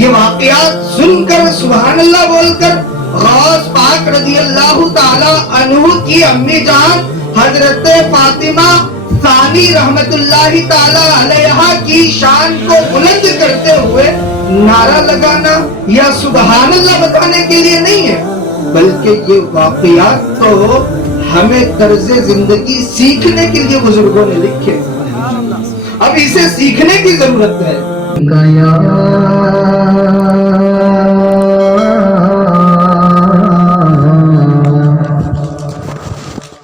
یہ واقعات سن کر سبحان اللہ بول کر غوث پاک رضی اللہ تعالی عنہ کی امی جان حضرت فاطمہ ثانی رحمت اللہ تعالی علیہا کی شان کو بلند کرتے ہوئے نعرہ لگانا یا سبحان اللہ بتانے کے لیے نہیں ہے، بلکہ یہ واقعات تو ہمیں طرز زندگی سیکھنے کے لیے بزرگوں نے لکھے، اب اسے سیکھنے کی ضرورت ہے۔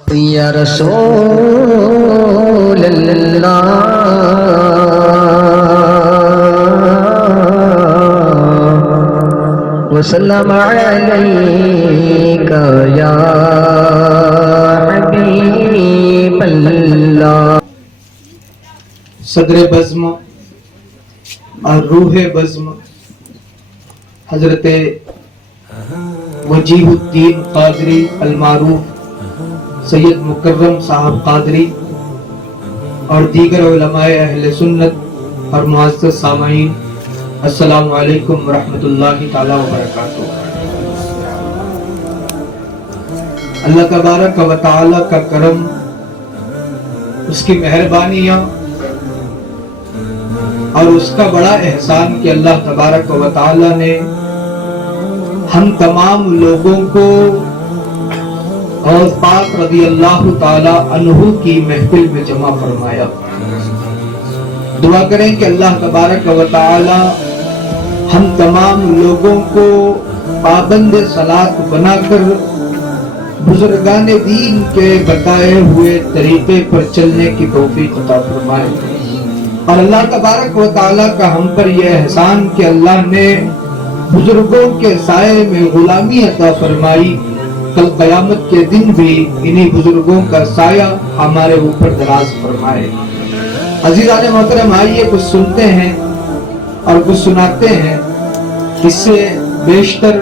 یا رسول اللہ وسلم علیک یا حبیب اللہ۔ صدر بزم اور روح بزم حضرت وجیہ الدین قادری المعروف سید مکرم صاحب قادری اور دیگر علماء اہل سنت اور معزز سامعین، السلام علیکم ورحمۃ اللہ تعالی وبرکاتہ۔ اللہ تبارک و تعالی کا کرم، اس کی مہربانیاں اور اس کا بڑا احسان کہ اللہ تبارک و تعالی نے ہم تمام لوگوں کو غوث پاک رضی اللہ تعالی عنہ کی محفل میں جمع فرمایا۔ دعا کریں کہ اللہ تبارک و تعالی ہم تمام لوگوں کو پابند صلاۃ بنا کر بزرگان دین کے بتائے ہوئے طریقے پر چلنے کی توفیق عطا فرمائے، اور اللہ تبارک و تعالی کا ہم پر یہ احسان کہ اللہ نے بزرگوں کے سائے میں غلامی عطا فرمائی، کل قیامت کے دن بھی انہی بزرگوں کا سایہ ہمارے اوپر دراز فرمائے۔ عزیزان محترم، آئیے کچھ سنتے ہیں اور کچھ سناتے ہیں، اس سے بیشتر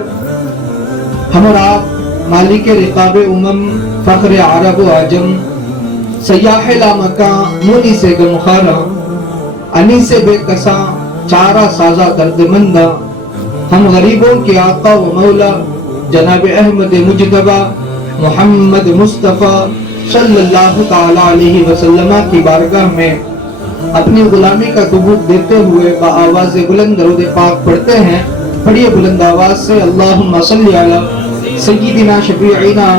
ہم اور آپ مالک رقاب فخر عرب و عجم سیاح لامکاں مونی سے غمخارا انی سے بے کساں چارہ سازہ درد مندہ، ہم غریبوں کے آقا و مولا جناب احمد مجتبی محمد مصطفیٰ صلی اللہ تعالی علیہ وسلم کی بارگاہ میں اپنی غلامی کا ثبوت دیتے ہوئے بآواز بلند درود پاک پڑھتے ہیں۔ پڑھیے بلند آواز سے، اللہم صلی علی سیدنا شفیعنا و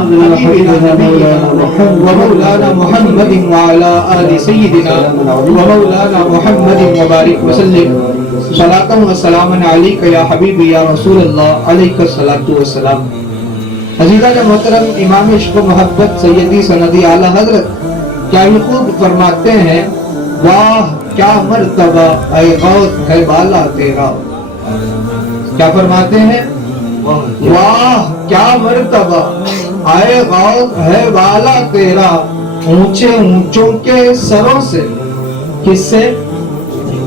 مولانا محمد وعلی آل سیدنا و مولانا محمد مبارک وسلم صلاۃ و سلام علیک یا حبیب یا رسول اللہ علیک الصلاۃ والسلام۔ عزیزان محترم، امام عشق و محبت سیدی سندی اعلیٰ حضرت کیا ہی خوب فرماتے ہیں، واہ کیا مرتبہ اے غوث ہے بالا تیرا۔ کیا فرماتے ہیں؟ واہ کیا مرتبہ اے غوث ہے بالا تیرا، اونچے اونچوں کے سروں سے، کس سے؟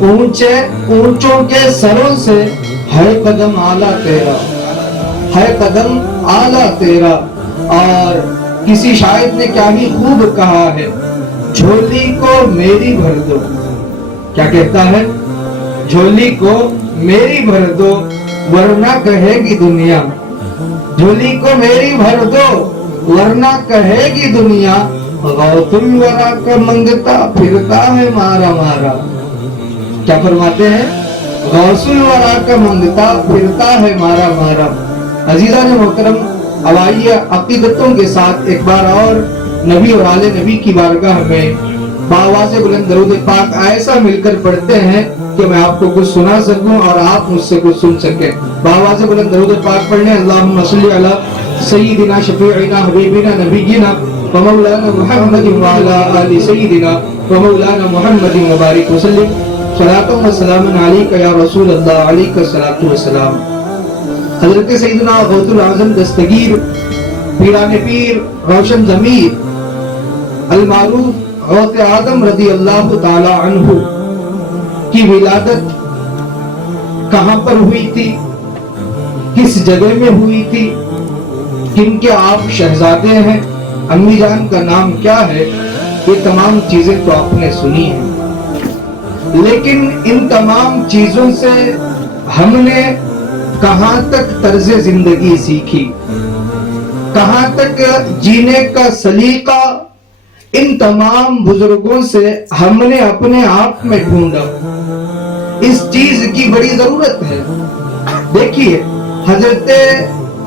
اونچے اونچوں کے سروں سے ہے قدم اعلیٰ تیرا، ہے قدم اعلیٰ تیرا۔ اور کسی شاعر نے کیا ہی خوب کہا ہے، جھولی کو میری بھر دو۔ کیا کہتا ہے؟ جھولی کو میری بھر دو ورنہ کہے گی دنیا، جھولی کو میری بھر دو ورنہ کہے گی دنیا، غوث الورا کا منگتا پھرتا ہے مارا مارا۔ کیا فرماتے ہیں؟ غوث الورا کا منگتا پھرتا ہے مارا مارا۔ عزیزان محترم، اب آئیے عقیدتوں کے ساتھ ایک بار اور نبی اور آل نبی کی بارگاہ میں بآواز بلند درود پاک ایسا مل کر پڑھتے ہیں کہ میں آپ کو کچھ سنا سکوں اور آپ مجھ سے کچھ سن سکیں۔ بآواز بلند درود پاک پڑھنے، اللہم صلی علی سیدنا شفیعنا حبیبنا نبینا و مولانا محمد وعلی آل سیدنا و مولانا محمد مبارک وسلم صلاۃ و سلام علیک یا رسول اللہ علیک الصلاۃ والسلام۔ حضرت سیدنا غوث العظم دستگیر پیران پیر روشن ضمیر المعروف غوث آدم رضی اللہ تعالی عنہ کی ولادت کہاں پر ہوئی تھی، کس جگہ میں ہوئی تھی، کن کے آپ شہزادے ہیں، امی جان کا نام کیا ہے، یہ تمام چیزیں تو آپ نے سنی ہیں، لیکن ان تمام چیزوں سے ہم نے کہاں تک طرز زندگی سیکھی, کہاں تک جینے کا سلیقہ ان تمام بزرگوں سے ہم نے اپنے آپ میں ڈھونڈا. اس چیز کی بڑی ضرورت ہے. دیکھیے حضرت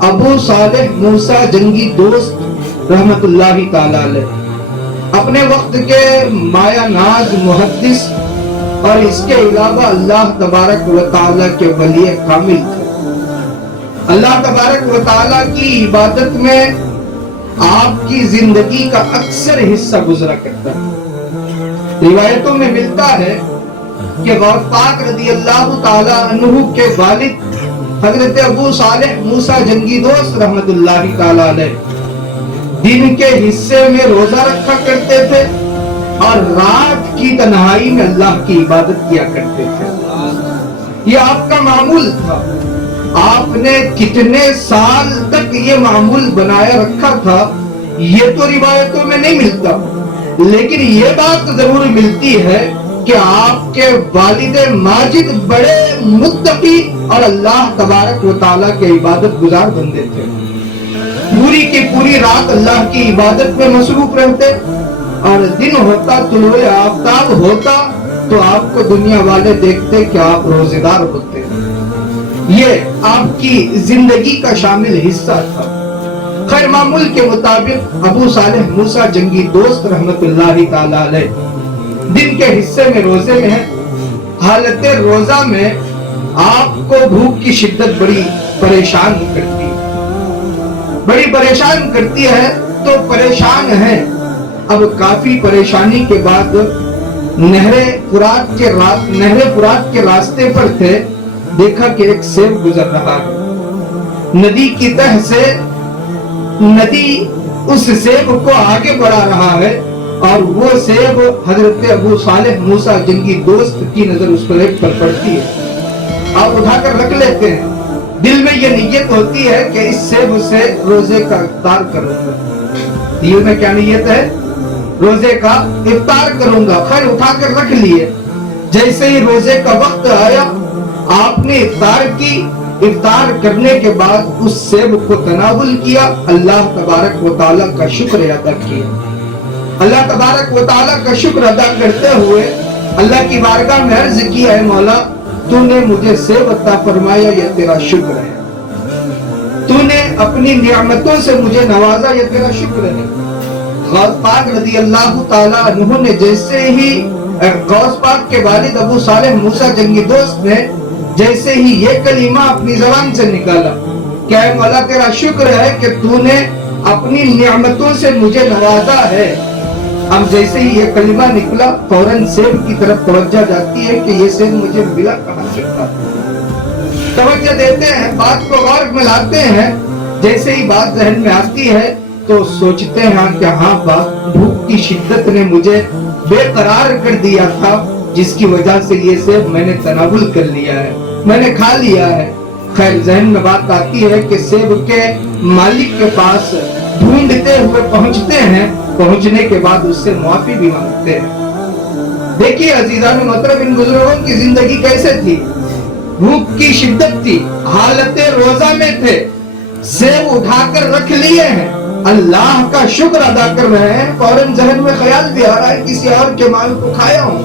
ابو صالح موسیٰ جنگی دوست رحمت اللہ تعالی علیہ اپنے وقت کے مایہ ناز محدث اور اس کے علاوہ اللہ تبارک و تعالی کے ولی کامل تھے. اللہ تبارک و تعالی کی عبادت میں آپ کی زندگی کا اکثر حصہ گزرا کرتا ہے. روایتوں میں ملتا ہے کہ غوث پاک رضی اللہ تعالی عنہ کے والد حضرت ابو صالح موسیٰ جنگی دوست رحمت اللہ تعالی علیہ دن کے حصے میں روزہ رکھا کرتے تھے اور رات کی تنہائی میں اللہ کی عبادت کیا کرتے تھے. یہ آپ کا معمول تھا. آپ نے کتنے سال تک یہ معمول بنایا رکھا تھا یہ تو روایتوں میں نہیں ملتا, لیکن یہ بات ضرور ملتی ہے کہ آپ کے والد ماجد بڑے متقی اور اللہ تبارک و تعالیٰ کے عبادت گزار بندے تھے. پوری کی پوری رات اللہ کی عبادت میں مصروف رہتے اور دن ہوتا طلوع آفتاب ہوتا تو آپ کو دنیا والے دیکھتے کہ آپ روزے دار ہوتے. یہ آپ کی زندگی کا شامل حصہ تھا. خیر معمول کے مطابق ابو صالح موسیٰ جنگی دوست رحمت اللہ تعالی علیہ دن کے حصے میں روزے میں ہیں. حالت روزہ میں آپ کو بھوک کی شدت بڑی پریشان کرتی ہے تو پریشان ہیں. اب کافی پریشانی کے بعد نہر فرات کے راستے پر تھے, دیکھا کہ ایک سیب گزر رہا ہے. ندی کی تہ سے ندی اس سیب کو آگے بڑھا رہا ہے اور وہ سیب حضرت ابو صالح موسیٰ جنگی دوست کی نظر اس پر پڑتی ہے. آپ اٹھا کر رکھ لیتے ہیں. دل میں یہ نیت ہوتی ہے کہ اس سیب سے روزے کا افطار کروں گا. دل میں کیا نیت ہے؟ روزے کا افطار کروں گا. خیر اٹھا کر رکھ لیے. جیسے ہی روزے کا وقت آیا آپ نے افطار کی. افطار کرنے کے بعد اس سیب کو تناول کیا, اللہ تبارک و تعالیٰ کا شکر ادا کیا. اللہ تبارک و تعالیٰ کا شکر ادا کرتے ہوئے اللہ کی بارگاہ میں عرض کیا, ہے مولا تو نے مجھے سیب عطا فرمایا, یہ تیرا شکر ہے. تو نے اپنی نعمتوں سے مجھے نوازا, یہ تیرا شکر ہے. غوث پاک رضی اللہ تعالیٰ عنہ نے جیسے ہی غوث پاک کے والد ابو صالح موسیٰ جنگی دوست نے جیسے ہی یہ کلمہ اپنی زبان سے نکالا کہ اے مولا تیرا شکر ہے کہ تو نے اپنی نعمتوں سے مجھے نوازا ہے. اب جیسے ہی یہ کلمہ نکلا فوراً سیب کی طرف توجہ جاتی ہے کہ یہ سیب مجھے ملا کہاں سے تھا. توجہ دیتے ہیں, بات کو غور میں لاتے ہیں. جیسے ہی بات ذہن میں آتی ہے تو سوچتے ہیں کہ ہاں بات بھوک کی شدت نے مجھے بے قرار کر دیا تھا جس کی وجہ سے یہ سیب میں نے تناول کر لیا ہے, میں نے کھا لیا ہے. خیر ذہن میں بات آتی ہے کہ سیب کے مالک کے پاس ڈھونڈتے ہوئے پہنچتے ہیں. پہنچنے کے بعد اس سے معافی بھی مانگتے ہیں. دیکھیے عزیزان محترم ان بزرگوں کی زندگی کیسے تھی. بھوک کی شدت تھی, حالت روزہ میں تھے, سیب اٹھا کر رکھ لیے ہیں, اللہ کا شکر ادا کر رہے ہیں. فوراً ذہن میں خیال بھی آ رہا ہے کسی اور کے مال کو کھایا ہوں,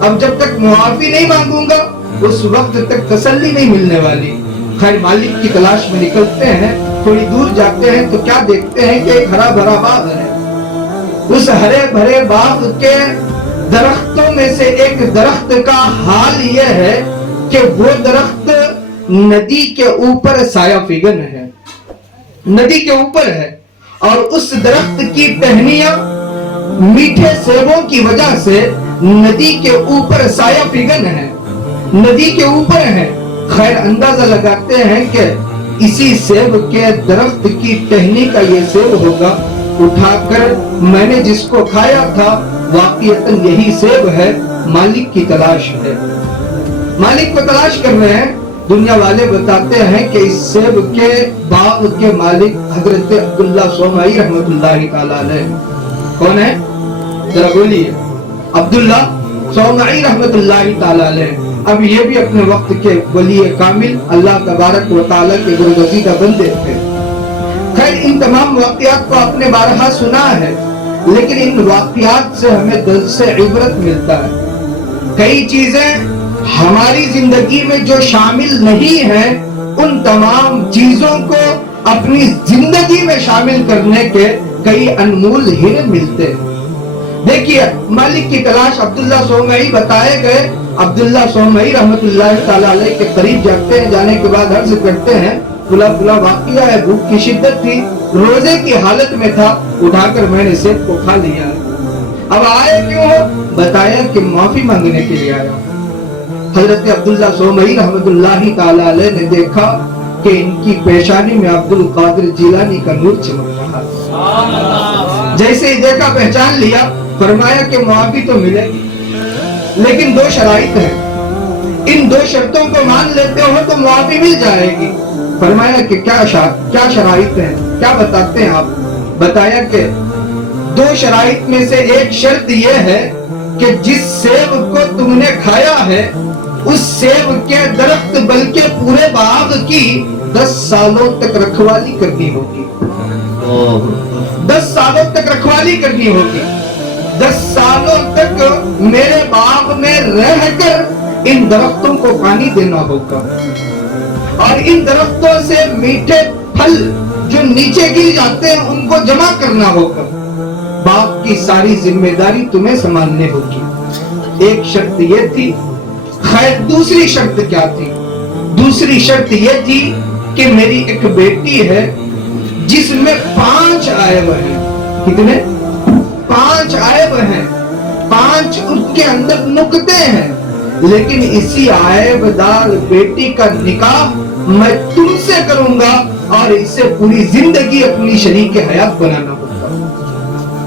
اب جب تک معافی نہیں مانگوں گا اس وقت تک تسلی نہیں ملنے والی. خیر مالک کی تلاش میں نکلتے ہیں. تھوڑی دور جاتے ہیں تو کیا دیکھتے ہیں کہ ایک ہرا بھرا باغ ہے. اس ہرے بھرے باغ کے درختوں میں سے ایک درخت کا حال یہ ہے کہ وہ درخت ندی کے اوپر سایہ فگن ہے, ندی کے اوپر ہے, اور اس درخت کی ٹہنیاں میٹھے سیبوں کی وجہ سے ندی کے اوپر سایہ فگن ہے, ندی کے اوپر ہے. خیر اندازہ لگاتے ہیں کہ اسی سیب کے درخت کی ٹہنی کا یہ سیب ہوگا. اٹھا کر میں نے جس کو کھایا تھا واقعتاً یہی سیب ہے. مالک کی تلاش ہے, مالک کو تلاش کر رہے ہیں. دنیا والے بتاتے ہیں کہ اس سیب کے باغ کے مالک حضرت عبداللہ صومعی رحمت اللہ تعالی علیہ. کون ہے ذرا بولیے؟ عبداللہ صومعی رحمت اللہ تعالی علیہ. اب یہ بھی اپنے وقت کے ولی کامل اللہ تبارک و تعالیٰ کے برگزیدہ بندے تھے. خیر ان تمام واقعات کو آپ نے بارہا سنا ہے، لیکن ان واقعات سے ہمیں درس سے عبرت ملتا ہے. کئی چیزیں ہماری زندگی میں جو شامل نہیں ہیں، ان تمام چیزوں کو اپنی زندگی میں شامل کرنے کے کئی انمول ہرے ملتے ہیں. دیکھیے مالک کی تلاش عبداللہ صومعی بتائے گئے. عبداللہ صومعی رحمت اللہ تعالیٰ علیہ کے قریب جاتے ہیں، جانے کے بعد عرض کرتے ہیں فلا فلا واقعہ ہے، بھوک کی شدت تھی، روزے کی حالت میں تھا، اٹھا کر میں نے سیب کو کھا لیا. اب آئے کیوں ہو؟ بتایا کہ معافی مانگنے کے لیے آیا. حضرت عبداللہ صومعی رحمت اللہ تعالیٰ علیہ نے دیکھا کہ ان کی پیشانی میں عبد القادر جیلانی کا نور چمک رہا تھا. جیسے ہی دیکھا پہچان لیا. فرمایا کہ معافی تو ملے گی، لیکن دو شرائط ہیں، ان دو شرطوں کو مان لیتے ہو تو معافی مل جائے گی. فرمایا کہ کیا شرائط ہیں، کیا بتاتے ہیں آپ؟ بتایا کہ دو شرائط میں سے ایک شرط یہ ہے کہ جس سیب کو تم نے کھایا ہے اس سیب کے درخت بلکہ پورے باغ کی 10 سالوں تک رکھوالی کرنی ہوگی. 10 سالوں تک رکھوالی کرنی ہوگی. 10 سالوں تک میرے باغ میں رہ کر ان درختوں کو پانی دینا ہوگا، اور ان درختوں سے میٹھے پھل جو نیچے گر جاتے ہیں ان کو جمع کرنا ہوگا. باغ کی ساری ذمہ داری تمہیں سنبھالنے ہوگی. ایک شرط یہ تھی. خیر دوسری شرط کیا تھی؟ دوسری شرط یہ تھی کہ میری ایک بیٹی ہے جس میں 5 عیب ہیں. کتنے؟ 5 عیب ہیں. 5 ان کے اندر نقطے ہیں. لیکن اسی عیب دار بیٹی کا نکاح میں تم سے کروں گا اور اسے پوری زندگی اپنی شریک حیات بنانا ہوگا.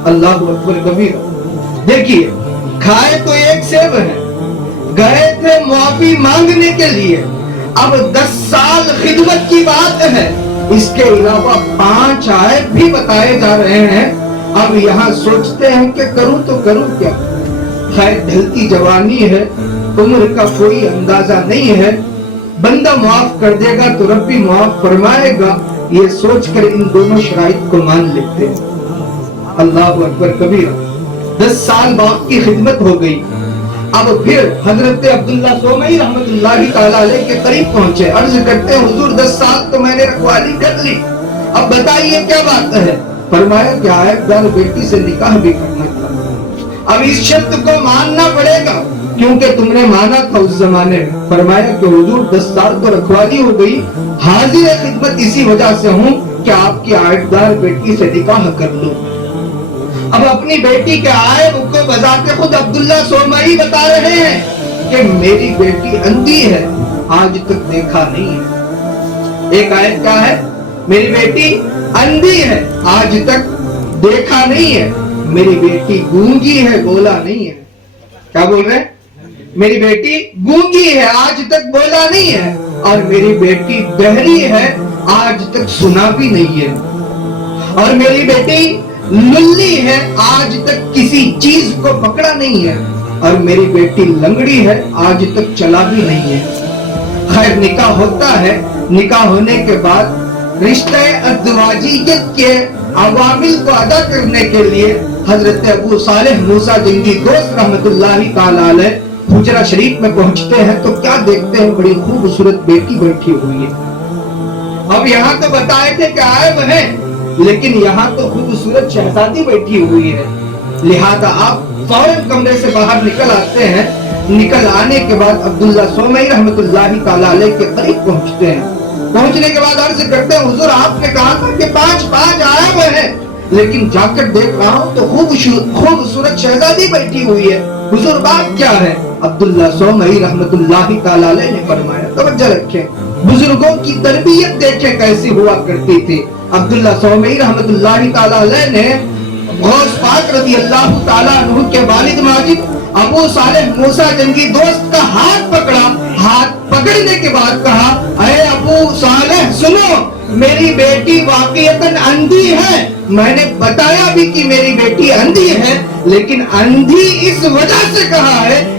اللہ اکبر کبیر. دیکھیے کھائے تو ایک سیب ہے، گئے تھے معافی مانگنے کے لیے. اب 10 سال خدمت کی بات ہے، اس کے علاوہ 5 عیب بھی بتائے جا رہے ہیں. اب یہاں سوچتے ہیں کہ کروں تو کروں کیا. خیر ڈھلتی جوانی ہے، عمر کا کوئی اندازہ نہیں ہے، بندہ معاف کر دے گا تو رب بھی معاف فرمائے گا. یہ سوچ کر ان دونوں شرائط کو مان لیتے ہیں. اللہ اکبر کبیر. 10 سال باپ کی خدمت ہو گئی. اب پھر حضرت عبداللہ صومعی رحمت اللہ تعالیٰ علیہ کے قریب پہنچے. عرض کرتے ہیں حضور 10 سال تو میں نے رکھوالی کر لی، اب بتائیے کیا بات ہے. فرمایا کہ عیب دار بیٹی سے نکاح بھی کرنا تھا. اب اس شرط کو ماننا پڑے گا کیونکہ تم نے مانا تھا اس زمانے میں. فرمایا کہ حضور 10 سال تو رکھوالی ہو گئی، حاضر خدمت اسی وجہ سے ہوں کہ آپ کی عیب دار بیٹی سے نکاح کر لو. اب اپنی بیٹی کے عیب کو بذات خود عبداللہ صومعی بتا رہے ہیں کہ میری بیٹی اندھی ہے، آج تک دیکھا نہیں ہے. ایک عیب کیا ہے؟ میری بیٹی اندھی ہے، آج تک دیکھا نہیں ہے. میری بیٹی گونگی ہے، بولا نہیں ہے. کیا بول رہے ہیں؟ میری بیٹی گونگی ہے، آج تک بولا نہیں ہے. اور میری بیٹی بہری ہے، آج تک سنا بھی نہیں ہے. اور میری بیٹی للی ہے، آج تک کسی چیز کو پکڑا نہیں ہے. اور میری بیٹی لنگڑی ہے، آج تک چلا بھی نہیں ہے. خیر نکاح ہوتا ہے. نکاح ہونے کے بعد رشتہ ازدواجیت کے عوامل کو ادا کرنے کے لیے حضرت ابو صالح موسیٰ جنگی دوست رحمت اللہ تعالیٰ علیہ حجرہ شریف میں پہنچتے ہیں تو کیا دیکھتے ہیں؟ بڑی خوبصورت بیٹی بیٹھی ہوئی ہے. اب یہاں تو بتائے تھے کہ عیب ہے، لیکن یہاں تو خوبصورت شہزادی بیٹھی ہوئی ہے. لہذا آپ فوراً کمرے سے باہر نکل آتے ہیں. نکل آنے کے بعد عبداللہ صومعی رحمت اللہ تعالیٰ علیہ کے قریب پہنچتے ہیں. پہنچنے کے بعد عرض کرتے ہیں حضور آپ نے کہا تھا کہ 5 عیب ہیں، لیکن جا کر دیکھ رہا ہوں تو خوبصورت شہزادی بیٹھی ہوئی ہے. حضور بات کیا ہے؟ عبداللہ صومعی رحمت اللہ تعالیٰ علیہ نے فرمایا توجہ رکھیں، بزرگوں کی تربیت دیکھیں کیسی ہوا کرتی تھی. عبداللہ صومعی رحمت اللہ تعالیٰ علیہ نے غوث پاک رضی اللہ تعالیٰ عنہ کے والد ماجد ابو صالح موسیٰ جنگی دوست کا ہاتھ پکڑا. ہاتھ پکڑنے کے بعد کہا اے ابو صالح سنو، میری بیٹی واقعتاً اندھی ہے. میں نے بتایا بھی کہ میری بیٹی اندھی ہے، لیکن اندھی اس وجہ سے کہا ہے